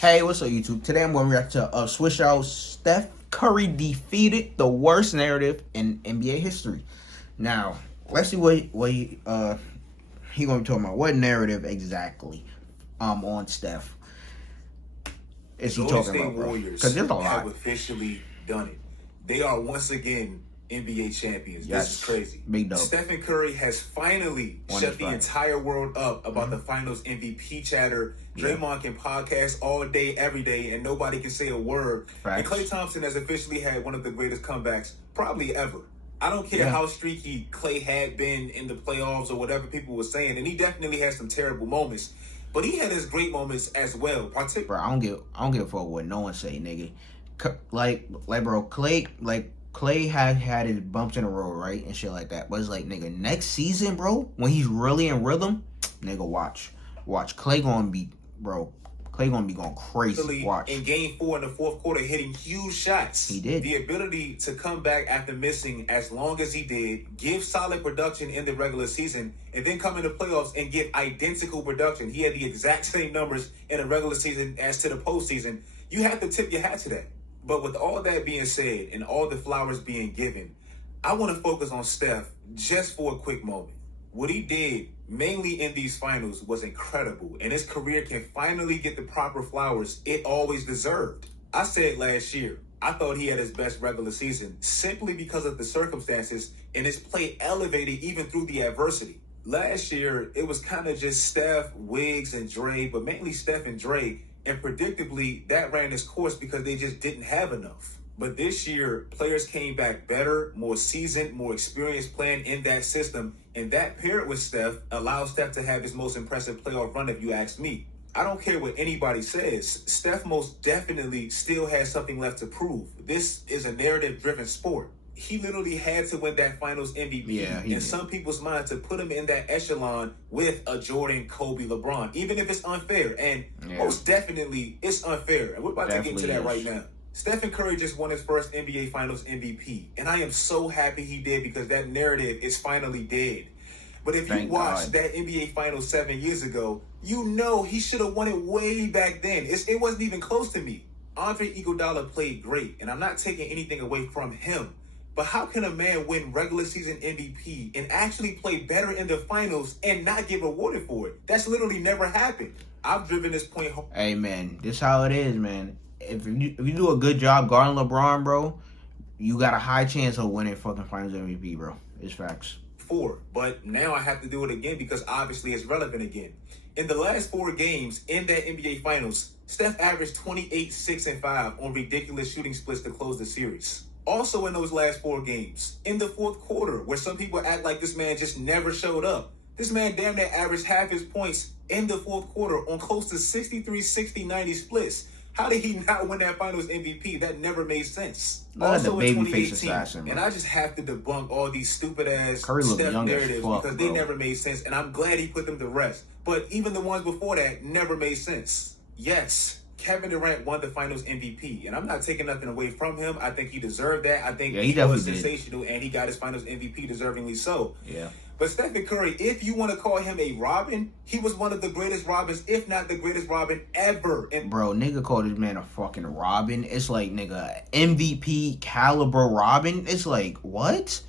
Hey, what's up, YouTube? Today I'm going to react to Swishout. Steph Curry defeated the worst narrative in NBA history. Now, let's see what he going to be talking about. What narrative exactly on Steph is he Golden talking State about, bro? Warriors Because there's a lot. have officially done it. They are once again NBA champions. Yes. This is crazy. Big dope. Stephen Curry has finally shut the entire world up about the Finals MVP chatter. Draymond can podcast all day, every day, and nobody can say a word. Facts. And Klay Thompson has officially had one of the greatest comebacks probably ever. I don't care how streaky Klay had been in the playoffs or whatever people were saying, and he definitely had some terrible moments. But he had his great moments as well. Bro, I don't give a fuck what no one say, nigga. Like, bro, Klay had his bumps in the road, right, and shit like that. But it's like, nigga, next season, bro, when he's really in rhythm, nigga, watch, Klay gonna be, bro. Klay gonna be going crazy. Watch. In Game 4 in the fourth quarter, hitting huge shots. He did. The ability to come back after missing as long as he did, give solid production in the regular season, and then come in the playoffs and give identical production. He had the exact same numbers in the regular season as to the postseason. You have to tip your hat to that. But with all that being said and all the flowers being given, I want to focus on Steph just for a quick moment. What he did, mainly in these finals, was incredible, and his career can finally get the proper flowers it always deserved. I said last year, I thought he had his best regular season simply because of the circumstances, and his play elevated even through the adversity. Last year, it was kind of just Steph, Wiggs, and Dre, but mainly Steph and Dre, and predictably, that ran its course because they just didn't have enough. But this year, players came back better, more seasoned, more experienced playing in that system. And that paired with Steph allows Steph to have his most impressive playoff run, if you ask me. I don't care what anybody says. Steph most definitely still has something left to prove. This is a narrative-driven sport. He literally had to win that Finals MVP in some people's mind to put him in that echelon with a Jordan, Kobe, LeBron, even if it's unfair. And most definitely, it's unfair. And we're about to get into that right now. Stephen Curry just won his first NBA Finals MVP, and I am so happy he did because that narrative is finally dead. But if you watched that NBA Finals 7 years ago, you know he should have won it way back then. It wasn't even close to me. Andre Iguodala played great, and I'm not taking anything away from him. But how can a man win regular season MVP and actually play better in the finals and not get rewarded for it? That's literally never happened. I've driven this point home. Hey, man, this how it is, man. If you do a good job guarding LeBron, bro, you got a high chance of winning fucking Finals MVP, bro. It's facts. But now I have to do it again because obviously it's relevant again. In the last 4 games in that NBA Finals, Steph averaged 28, 6, and 5 on ridiculous shooting splits to close the series. Also in those last 4 games, in the fourth quarter, where some people act like this man just never showed up, this man damn near averaged half his points in the fourth quarter on close to 63, 60, 90 splits. How did he not win that Finals MVP? That never made sense. Also in 2018, and I just have to debunk all these stupid-ass Steph narratives because they never made sense, and I'm glad he put them to rest. But even the ones before that never made sense. Yes, Kevin Durant won the Finals MVP, and I'm not taking nothing away from him. I think he deserved that. I think he was sensational, and he got his Finals MVP deservingly so. Yeah. But Stephen Curry, if you want to call him a Robin, he was one of the greatest Robins, if not the greatest Robin ever. And bro, nigga called this man a fucking Robin. It's like, nigga, MVP caliber Robin. It's like, what?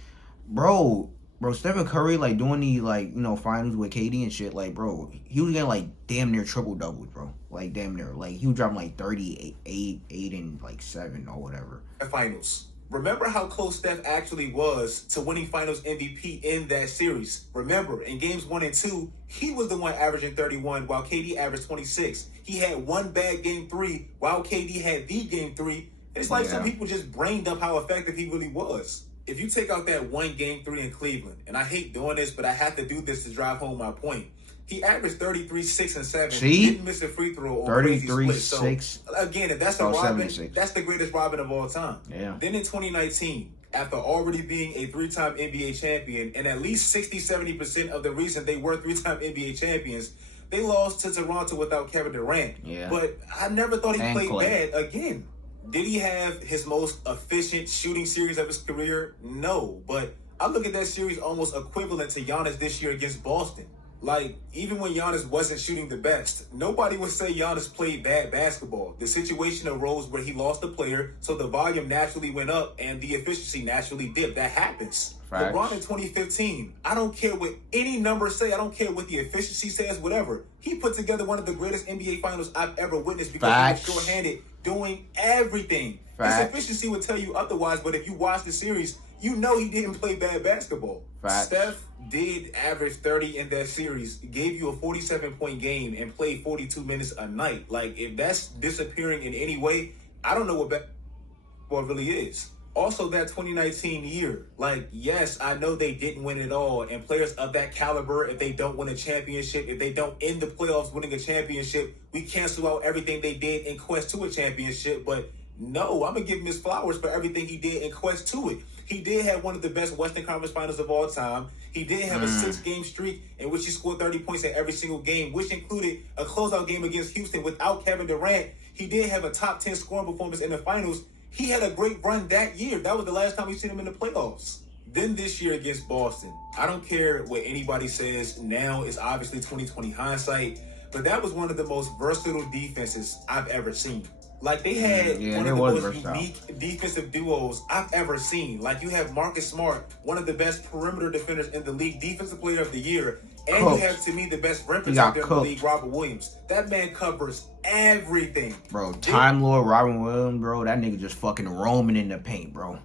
Bro, Stephen Curry, like, doing the, like, you know, finals with KD and shit, like, bro, he was getting, like, damn near triple-doubles, bro. Like, damn near. Like, he was dropping, like, 38, 8, and, like, 7 or whatever. Finals. Remember how close Steph actually was to winning Finals MVP in that series. Remember, in games 1 and 2, he was the one averaging 31 while KD averaged 26. He had one bad game 3 while KD had the game 3. It's like some people just brained up how effective he really was. If you take out that one game 3 in Cleveland, and I hate doing this, but I have to do this to drive home my point. He averaged 33, 6, and 7. See? Didn't miss a free throw on 33, 6. So, again, if that's a Robin, that's the greatest Robin of all time. Yeah. Then in 2019, after already being a 3-time NBA champion, and at least 60-70% of the reason they were 3-time NBA champions, they lost to Toronto without Kevin Durant. Yeah. But I never thought he played bad again. Did he have his most efficient shooting series of his career? No. But I look at that series almost equivalent to Giannis this year against Boston. Like, even when Giannis wasn't shooting the best, nobody would say Giannis played bad basketball. The situation arose where he lost a player, so the volume naturally went up and the efficiency naturally dipped. That happens. Facts. LeBron in 2015, I don't care what any numbers say, I don't care what the efficiency says, whatever. He put together one of the greatest NBA finals I've ever witnessed because Facts. he was short-handed doing everything. Facts. His efficiency would tell you otherwise, but if you watch the series, you know he didn't play bad basketball. Facts. Steph did average 30 in that series, gave you a 47-point game, and played 42 minutes a night. Like, if that's disappearing in any way, I don't know what basketball really is. Also, that 2019 year, like, yes, I know they didn't win it all, and players of that caliber, if they don't win a championship, if they don't end the playoffs winning a championship, we cancel out everything they did in quest to a championship. But no, I'm going to give him his flowers for everything he did in quest to it. He did have one of the best Western Conference Finals of all time. He did have a 6-game streak in which he scored 30 points in every single game, which included a closeout game against Houston without Kevin Durant. He did have a top 10 scoring performance in the finals. He had a great run that year. That was the last time we seen him in the playoffs. Then this year against Boston, I don't care what anybody says. Now it's obviously 2020 hindsight, but that was one of the most versatile defenses I've ever seen. Like, they had one of the most unique defensive duos I've ever seen. Like, you have Marcus Smart, one of the best perimeter defenders in the league, defensive player of the year. And you have, to me, the best rim protector in the league, Robert Williams. That man covers everything. Bro, Time Lord Robert Williams, bro, that nigga just fucking roaming in the paint, bro.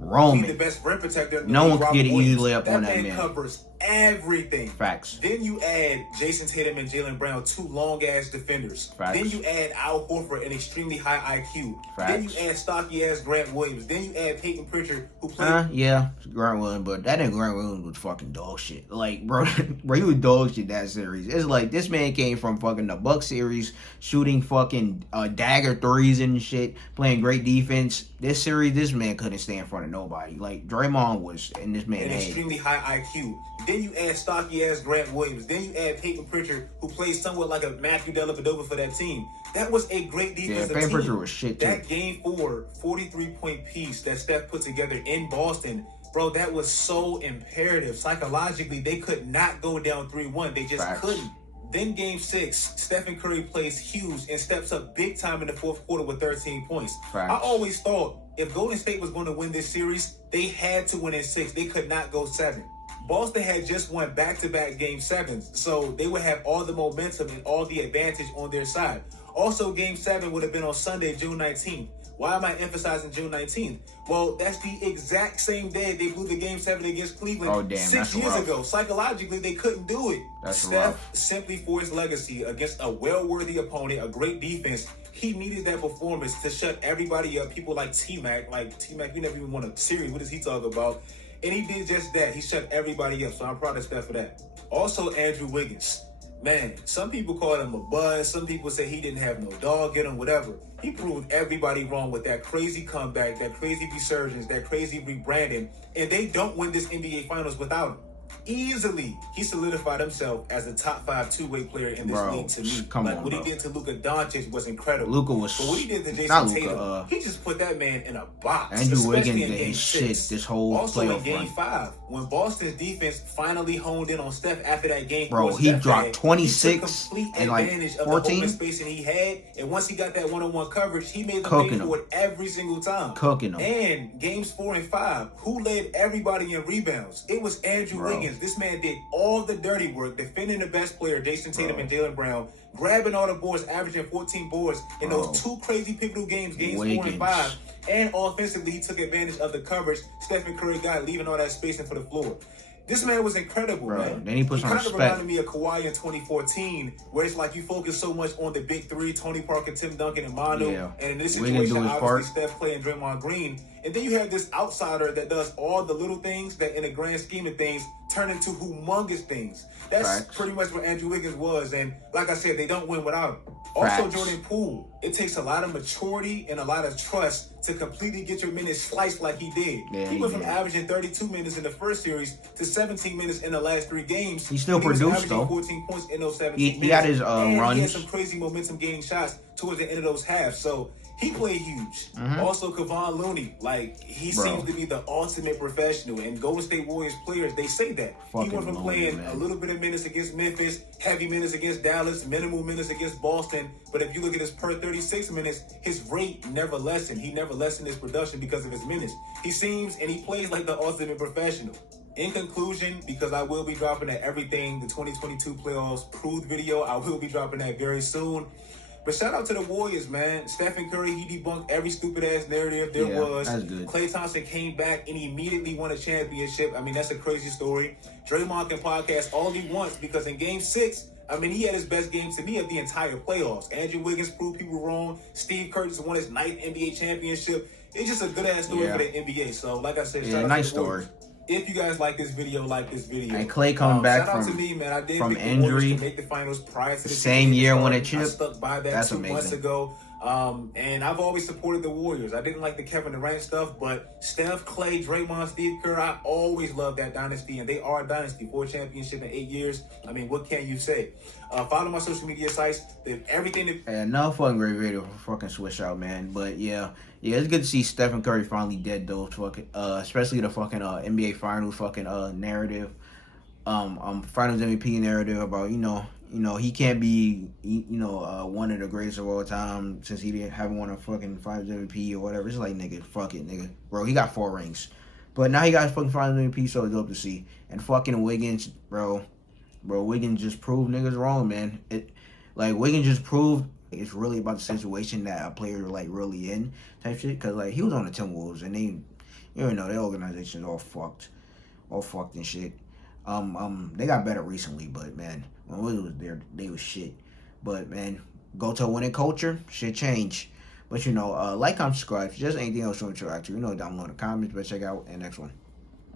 Roaming. He's the best rim protector in the no league, one can get an easy layup on that man. That man covers everything. Facts. Then you add Jason Tatum and Jaylen Brown, two long-ass defenders. Facts. Then you add Al Horford, an extremely high IQ. Facts. Then you add stocky-ass Grant Williams. Then you add Peyton Pritchard, who played... Yeah, Grant Williams, but that nigga Grant Williams was fucking dog shit. Like, bro, he was dog shit that series. It's like, this man came from fucking the Bucks series, shooting fucking dagger threes and shit, playing great defense. This series, this man couldn't stay in front of nobody. Like, Draymond was in this man's head. Extremely high IQ. Then you add stocky-ass Grant Williams. Then you add Peyton Pritchard, who plays somewhat like a Matthew Dellavedova for that team. That was a great defensive team. Peyton Pritchard was shit, too. That Game 4, 43-point piece that Steph put together in Boston, bro, that was so imperative. Psychologically, they could not go down 3-1. They just couldn't. Then Game 6, Stephen Curry plays huge and steps up big time in the fourth quarter with 13 points. I always thought if Golden State was going to win this series, they had to win in 6. They could not go 7. Boston had just won back-to-back Game 7s, so they would have all the momentum and all the advantage on their side. Also, Game 7 would have been on Sunday, June 19th. Why am I emphasizing June 19th? Well, that's the exact same day they blew the Game 7 against Cleveland 6 years ago. Psychologically, they couldn't do it. Steph, simply for his legacy against a well-worthy opponent, a great defense, he needed that performance to shut everybody up. People like T-Mac, he never even won a series. What does he talk about? And he did just that. He shut everybody up, so I'm proud of Steph for that. Also, Andrew Wiggins. Man, some people call him a buzz. Some people say he didn't have no dog in him, whatever. He proved everybody wrong with that crazy comeback, that crazy resurgence, that crazy rebranding. And they don't win this NBA Finals without him. Easily, he solidified himself as a top 5 two-way player in this league to me. What he did to Luka Doncic was incredible. Luka was, but what he did to Jason Tatum, he just put that man in a box. Andrew Wiggins did his shit this whole also playoff in Game 5, when Boston's defense finally honed in on Steph after that game, he dropped 26 and like 14. Of the open spacing he had, and once he got that one-on-one coverage, he made them pay for it every single time. Cooking them. And Games 4 and 5, who led everybody in rebounds? It was Andrew Wiggins. This man did all the dirty work, defending the best player, Jason Tatum and Jaylen Brown, grabbing all the boards, averaging 14 boards in those 2 crazy pivotal games, Games 4 and 5. And offensively, he took advantage of the coverage Stephen Curry got, leaving all that spacing for the floor. This man was incredible, man. Then he put some respect. Kind of reminded me of Kawhi in 2014, where it's like you focus so much on the big 3, Tony Parker, Tim Duncan, and Manu. And in this situation, obviously, Steph, Clay, and Draymond Green. And then you have this outsider that does all the little things that, in the grand scheme of things, turn into humongous things. That's pretty much what Andrew Wiggins was. And like I said, they don't win without him. Also, Jordan Poole. It takes a lot of maturity and a lot of trust to completely get your minutes sliced like he did. He went from averaging 32 minutes in the first series to 17 minutes in the last 3 games. He still produced, though. 14 points in those 17 minutes. He had his runs. He had some crazy momentum gaining shots towards the end of those halves. So He played huge. Mm-hmm. Also, Kevon Looney, like, he seems to be the ultimate professional. And Golden State Warriors players, they say that. Fucking he went from Looney, playing man. a little bit of minutes against Memphis, heavy minutes against Dallas, minimal minutes against Boston. But if you look at his per 36 minutes, his rate never lessened. He never lessened his production because of his minutes. He seems and he plays like the ultimate professional. In conclusion, because I will be dropping that Everything the 2022 Playoffs Proved video, I will be dropping that very soon. But shout out to the Warriors, man. Stephen Curry, he debunked every stupid ass narrative there was. That's good. Klay Thompson came back and immediately won a championship. I mean, that's a crazy story. Draymond can podcast all he wants because in Game 6, I mean, he had his best game to me of the entire playoffs. Andrew Wiggins proved people wrong. Steve Kerr just won his 9th NBA championship. It's just a good ass story for the NBA. So, like I said, shout out nice to the story. Warriors. If you guys like this video, like this video. And Klay coming back shout out from, to me, man. I did from pick the injury. Warriors to make the finals prior to the Same year when it I chipped. stuck by that That's 2 months amazing. ago. And I've always supported the Warriors. I didn't like the Kevin Durant stuff, but Steph, Klay, Draymond, Steve Kerr, I always loved that dynasty, and they are a dynasty. 4 championship in 8 years. I mean, what can you say? Follow my social media sites. Everything that Another fucking great video for fucking Swishout, man. But yeah, it's good to see Stephen Curry finally dead those fucking, especially the fucking NBA Finals fucking narrative, Finals MVP narrative about he can't be one of the greatest of all time since he haven't won a fucking Finals MVP or whatever. It's like, nigga, fuck it, nigga, bro. He got 4 rings, but now he got fucking Finals MVP, so it's dope to see. And fucking Wiggins, bro, Wiggins just proved niggas wrong, man. Wiggins just proved it's really about the situation that a player like really in type shit. Cause like he was on the Timberwolves and they, their organization's all fucked and shit. They got better recently, but man, when Wiggins was there, they was shit. But man, go to a winning culture, shit change. But like, comment, subscribe. If there's anything else you want to interact to, down below in the comments. But check out the next one.